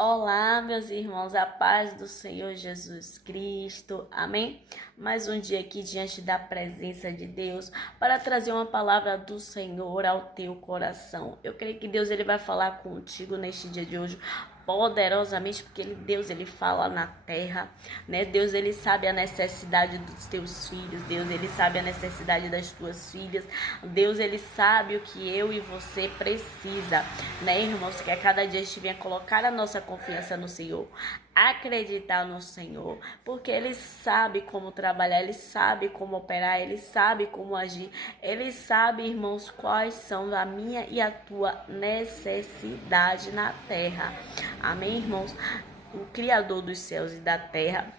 Olá, meus irmãos, a paz do Senhor Jesus Cristo, amém? Mais um dia aqui diante da presença de Deus para trazer uma palavra do Senhor ao teu coração. Eu creio que Deus ele vai falar contigo neste dia de hoje poderosamente, porque Deus ele fala na terra, né? Deus ele sabe a necessidade dos teus filhos, Deus ele sabe a necessidade das tuas filhas, Deus ele sabe o que eu e você precisa, né, irmãos? Que a cada dia a gente venha colocar a nossa confiança no Senhor, acreditar no Senhor, porque Ele sabe como trabalhar, Ele sabe como operar, Ele sabe como agir, Ele sabe, irmãos, quais são a minha e a tua necessidade na terra. Amém, irmãos? O Criador dos céus e da terra,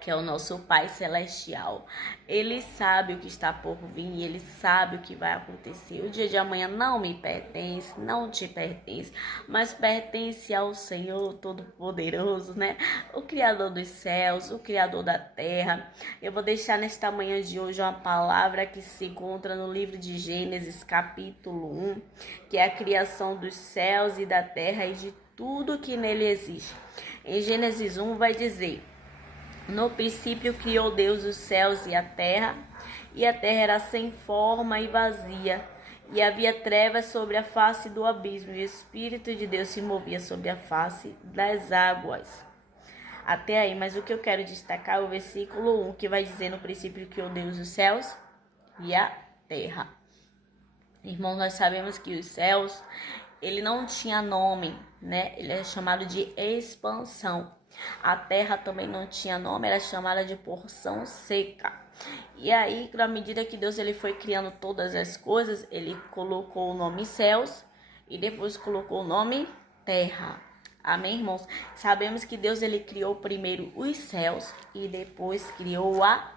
que é o nosso Pai Celestial, Ele sabe o que está por vir, Ele sabe o que vai acontecer. O dia de amanhã não me pertence, não te pertence, mas pertence ao Senhor Todo-Poderoso, né? O Criador dos céus, o Criador da terra. Eu vou deixar nesta manhã de hoje uma palavra que se encontra no livro de Gênesis, capítulo 1, que é a criação dos céus e da terra e de tudo que nele existe. Em Gênesis 1 vai dizer: no princípio criou Deus os céus e a terra era sem forma e vazia, e havia trevas sobre a face do abismo, e o Espírito de Deus se movia sobre a face das águas. Até aí, mas o que eu quero destacar é o versículo 1, que vai dizer: no princípio criou Deus os céus e a terra. Irmãos, nós sabemos que os céus, ele não tinha nome, né? Ele é chamado de expansão. A terra também não tinha nome, era chamada de porção seca. E aí, na medida que Deus ele foi criando todas as coisas, ele colocou o nome céus e depois colocou o nome terra. Amém, irmãos? Sabemos que Deus ele criou primeiro os céus e depois criou a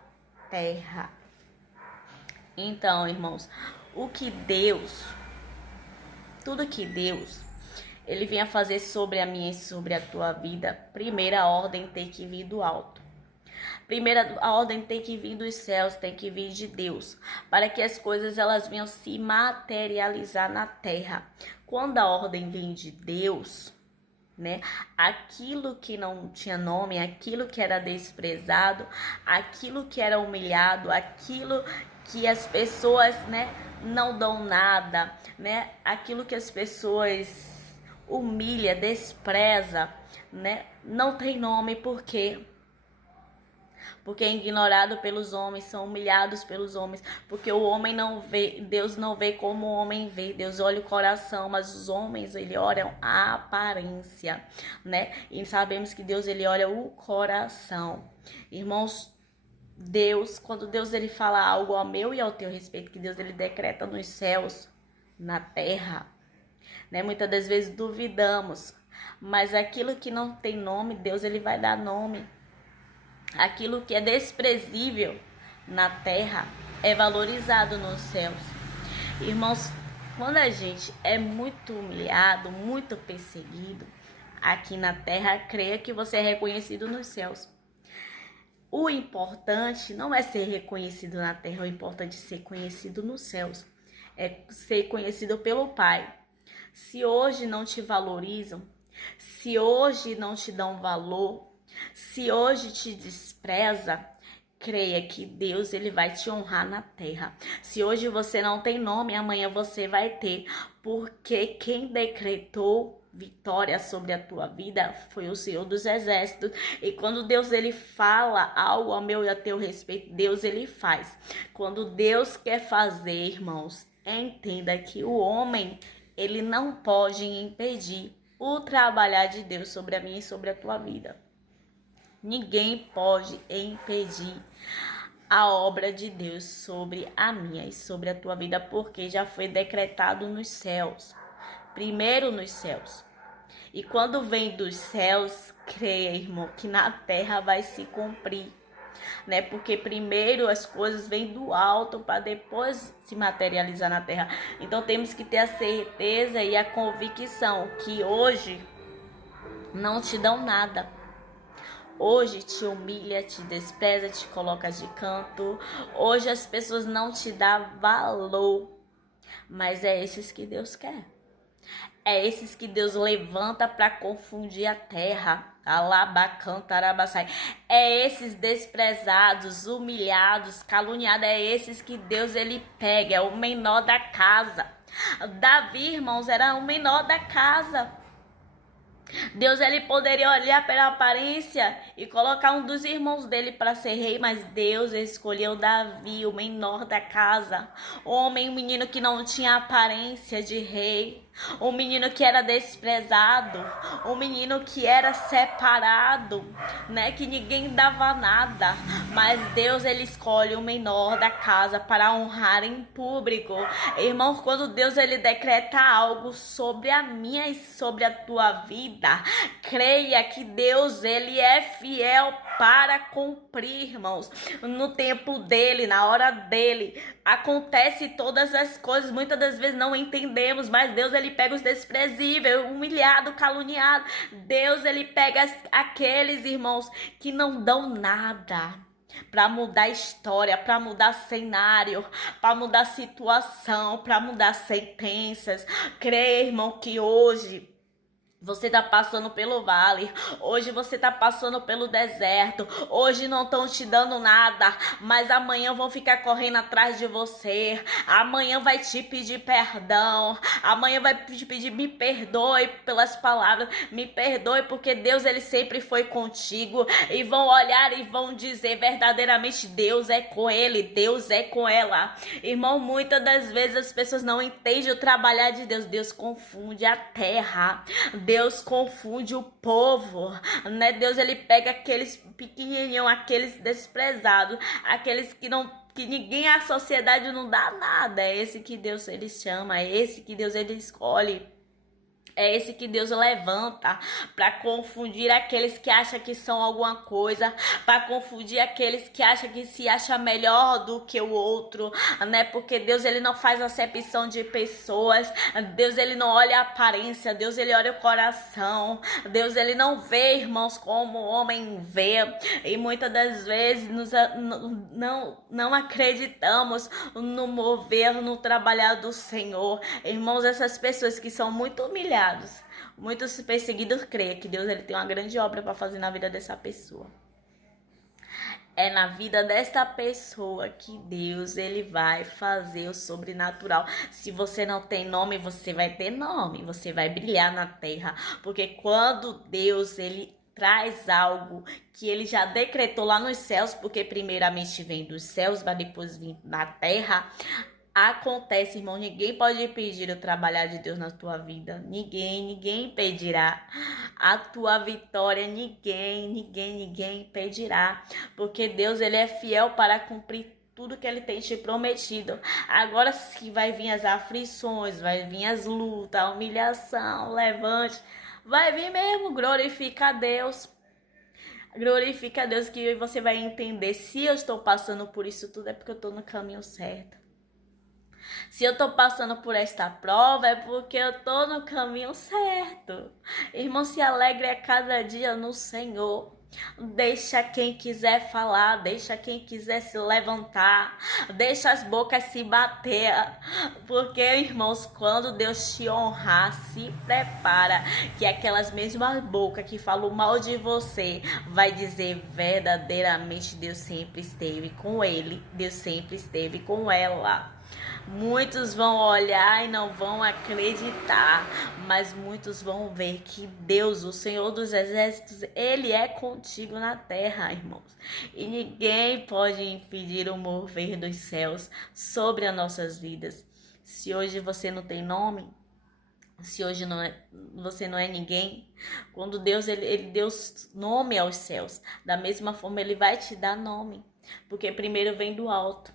terra. Então, irmãos, tudo que Deus ele vinha fazer sobre a minha e sobre a tua vida, primeira ordem tem que vir do alto. Primeira ordem tem que vir dos céus, tem que vir de Deus, para que as coisas elas venham se materializar na terra. Quando a ordem vem de Deus, né, aquilo que não tinha nome, aquilo que era desprezado, aquilo que era humilhado, aquilo que as pessoas, né, não dão nada, né, aquilo que as pessoas humilha, despreza, né? Não tem nome, por quê? Porque é ignorado pelos homens, são humilhados pelos homens, porque o homem não vê, Deus não vê como o homem vê, Deus olha o coração, mas os homens, ele olham a aparência, né? E sabemos que Deus, ele olha o coração. Irmãos, Deus, quando Deus, ele fala algo ao meu e ao teu respeito, que Deus, ele decreta nos céus, na terra, né? Muitas das vezes duvidamos, mas aquilo que não tem nome, Deus ele vai dar nome. Aquilo que é desprezível na terra é valorizado nos céus. Irmãos, quando a gente é muito humilhado, muito perseguido aqui na terra, creia que você é reconhecido nos céus. O importante não é ser reconhecido na terra, o importante é ser conhecido nos céus. É ser conhecido pelo Pai. Se hoje não te valorizam, se hoje não te dão valor, se hoje te despreza, creia que Deus ele vai te honrar na terra. Se hoje você não tem nome, amanhã você vai ter, porque quem decretou vitória sobre a tua vida foi o Senhor dos Exércitos. E quando Deus ele fala algo ao meu e a teu respeito, Deus ele faz. Quando Deus quer fazer, irmãos, entenda que o homem ele não pode impedir o trabalhar de Deus sobre a minha e sobre a tua vida. Ninguém pode impedir a obra de Deus sobre a minha e sobre a tua vida, porque já foi decretado nos céus. Primeiro nos céus. E quando vem dos céus, creia, irmão, que na terra vai se cumprir, né? Porque primeiro as coisas vêm do alto para depois se materializar na terra. Então temos que ter a certeza e a convicção que hoje não te dão nada. Hoje te humilha, te despreza, te coloca de canto. Hoje as pessoas não te dão valor. Mas é esses que Deus quer. É esses que Deus levanta para confundir a terra. Alabacantarabaçai. É esses desprezados, humilhados, caluniados. É esses que Deus ele pega. É o menor da casa. Davi, irmãos, era o menor da casa. Deus ele poderia olhar pela aparência e colocar um dos irmãos dele para ser rei, mas Deus escolheu Davi, o menor da casa, homem, um menino que não tinha aparência de rei, um menino que era desprezado, um menino que era separado, né, que ninguém dava nada, mas Deus ele escolhe o menor da casa para honrar em público. Irmão, quando Deus ele decreta algo sobre a minha e sobre a tua vida, creia que Deus ele é fiel para cumprir, irmãos, no tempo dele, na hora dele. Acontece todas as coisas, muitas das vezes não entendemos, mas Deus ele pega os desprezíveis, humilhado, caluniado. Deus ele pega aqueles irmãos que não dão nada para mudar a história, para mudar cenário, para mudar situação, para mudar sentenças. Creia, irmão, que hoje você está passando pelo vale, hoje você está passando pelo deserto, hoje não estão te dando nada, mas amanhã vão ficar correndo atrás de você, amanhã vai te pedir perdão, amanhã vai te pedir me perdoe pelas palavras, me perdoe porque Deus ele sempre foi contigo, e vão olhar e vão dizer verdadeiramente Deus é com ele, Deus é com ela. Irmão, muitas das vezes as pessoas não entendem o trabalhar de Deus, Deus confunde a terra, Deus confunde o povo, né? Deus ele pega aqueles pequenininhos, aqueles desprezados, aqueles que ninguém, a sociedade não dá nada. É esse que Deus ele chama, é esse que Deus ele escolhe. É esse que Deus levanta para confundir aqueles que acham que são alguma coisa, para confundir aqueles que acham que se acha melhor do que o outro, né? Porque Deus ele não faz acepção de pessoas, Deus ele não olha a aparência, Deus ele olha o coração, Deus ele não vê, irmãos, como o homem vê, e muitas das vezes não acreditamos no mover, no trabalhar do Senhor. Irmãos, essas pessoas que são muito humilhadas, muitos perseguidos creem que Deus ele tem uma grande obra para fazer na vida dessa pessoa. É na vida desta pessoa que Deus ele vai fazer o sobrenatural. Se você não tem nome, você vai ter nome, você vai brilhar na terra, porque quando Deus ele traz algo que ele já decretou lá nos céus, porque primeiramente vem dos céus, mas depois vem na terra. Acontece, irmão, ninguém pode impedir o trabalhar de Deus na tua vida. Ninguém impedirá a tua vitória. Ninguém impedirá. Porque Deus, ele é fiel para cumprir tudo que ele tem te prometido. Agora sim vai vir as aflições, vai vir as lutas, a humilhação, levante. Vai vir mesmo, glorifica a Deus. Glorifica a Deus que você vai entender. Se eu estou passando por isso tudo é porque eu estou no caminho certo. Se eu tô passando por esta prova é porque eu tô no caminho certo. Irmão, se alegre a cada dia no Senhor. Deixa quem quiser falar, deixa quem quiser se levantar, deixa as bocas se bater, porque, irmãos, quando Deus te honrar, se prepara que aquelas mesmas bocas que falam mal de você vai dizer verdadeiramente Deus sempre esteve com ele, Deus sempre esteve com ela. Muitos vão olhar e não vão acreditar, mas muitos vão ver que Deus, o Senhor dos Exércitos, ele é contigo na terra, irmãos. E ninguém pode impedir o mover dos céus sobre as nossas vidas. Se hoje você não tem nome, se hoje você não é ninguém, quando Deus ele deu nome aos céus, da mesma forma ele vai te dar nome, porque primeiro vem do alto,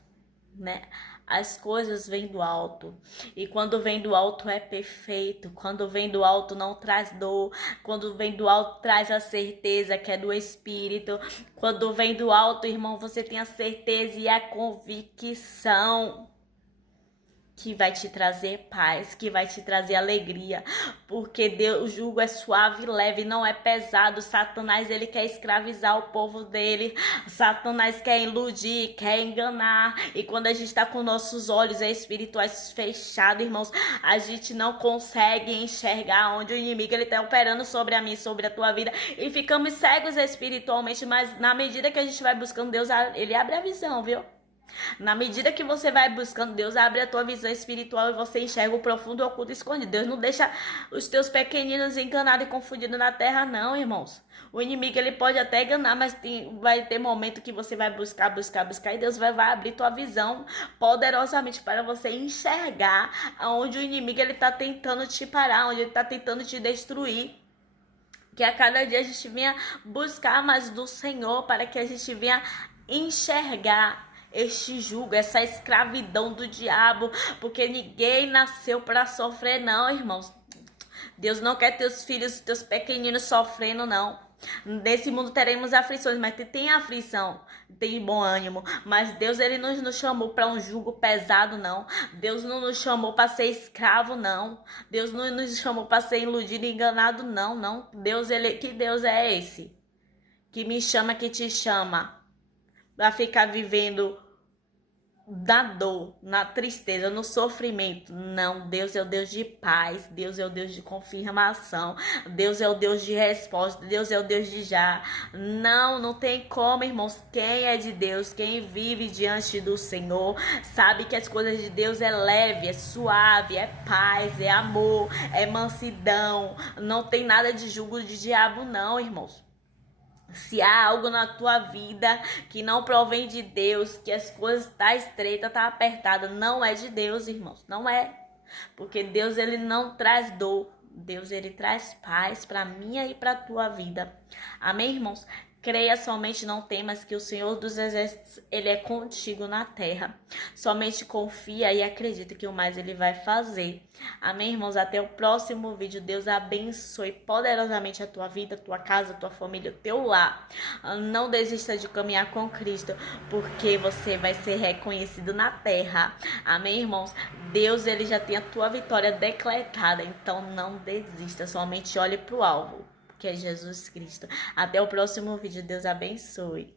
né? As coisas vêm do alto, e quando vem do alto é perfeito, quando vem do alto não traz dor, quando vem do alto traz a certeza que é do Espírito, quando vem do alto, irmão, você tem a certeza e a convicção. que vai te trazer paz, que vai te trazer alegria, porque Deus, o jugo é suave e leve, não é pesado. Satanás, ele quer escravizar o povo dele, Satanás quer iludir, quer enganar, e quando a gente está com nossos olhos espirituais fechados, irmãos, a gente não consegue enxergar onde o inimigo ele está operando sobre a mim, sobre a tua vida, e ficamos cegos espiritualmente, mas na medida que a gente vai buscando Deus, ele abre a visão, viu? Na medida que você vai buscando Deus, abre a tua visão espiritual e você enxerga o profundo e oculto escondido. Deus não deixa os teus pequeninos enganados e confundidos na terra, não, irmãos. O inimigo, ele pode até enganar, mas vai ter momento que você vai buscar, e Deus vai abrir tua visão poderosamente para você enxergar aonde o inimigo, ele tá tentando te parar, onde ele tá tentando te destruir. Que a cada dia a gente venha buscar mais do Senhor, para que a gente venha enxergar este jugo, essa escravidão do diabo, porque ninguém nasceu para sofrer, não, irmãos. Deus não quer teus filhos, teus pequeninos sofrendo, não. Nesse mundo teremos aflições, mas tem aflição, tem bom ânimo. Mas Deus, ele não nos chamou para um jugo pesado, não. Deus não nos chamou para ser escravo, não. Deus não nos chamou para ser iludido e enganado, não, não. Deus, que Deus é esse? Que me chama, que te chama para ficar vivendo na dor, na tristeza, no sofrimento. Não, Deus é o Deus de paz, Deus é o Deus de confirmação, Deus é o Deus de resposta, Deus é o Deus de já. Não tem como, irmãos. Quem é de Deus, quem vive diante do Senhor, sabe que as coisas de Deus é leve, é suave, é paz, é amor, é mansidão. Não tem nada de jugo de diabo, não, irmãos. Se há algo na tua vida que não provém de Deus, que as coisas tá estreita, tá apertada, não é de Deus, irmãos, não é. Porque Deus, ele não traz dor, Deus, ele traz paz para minha e para tua vida. Amém, irmãos? Creia somente, não temas, que o Senhor dos Exércitos, ele é contigo na terra. Somente confia e acredita que o mais ele vai fazer. Amém, irmãos? Até o próximo vídeo. Deus abençoe poderosamente a tua vida, a tua casa, a tua família, o teu lar. Não desista de caminhar com Cristo, porque você vai ser reconhecido na terra. Amém, irmãos? Deus, ele já tem a tua vitória decretada, então não desista, somente olhe para o alvo, que é Jesus Cristo. Até o próximo vídeo. Deus abençoe.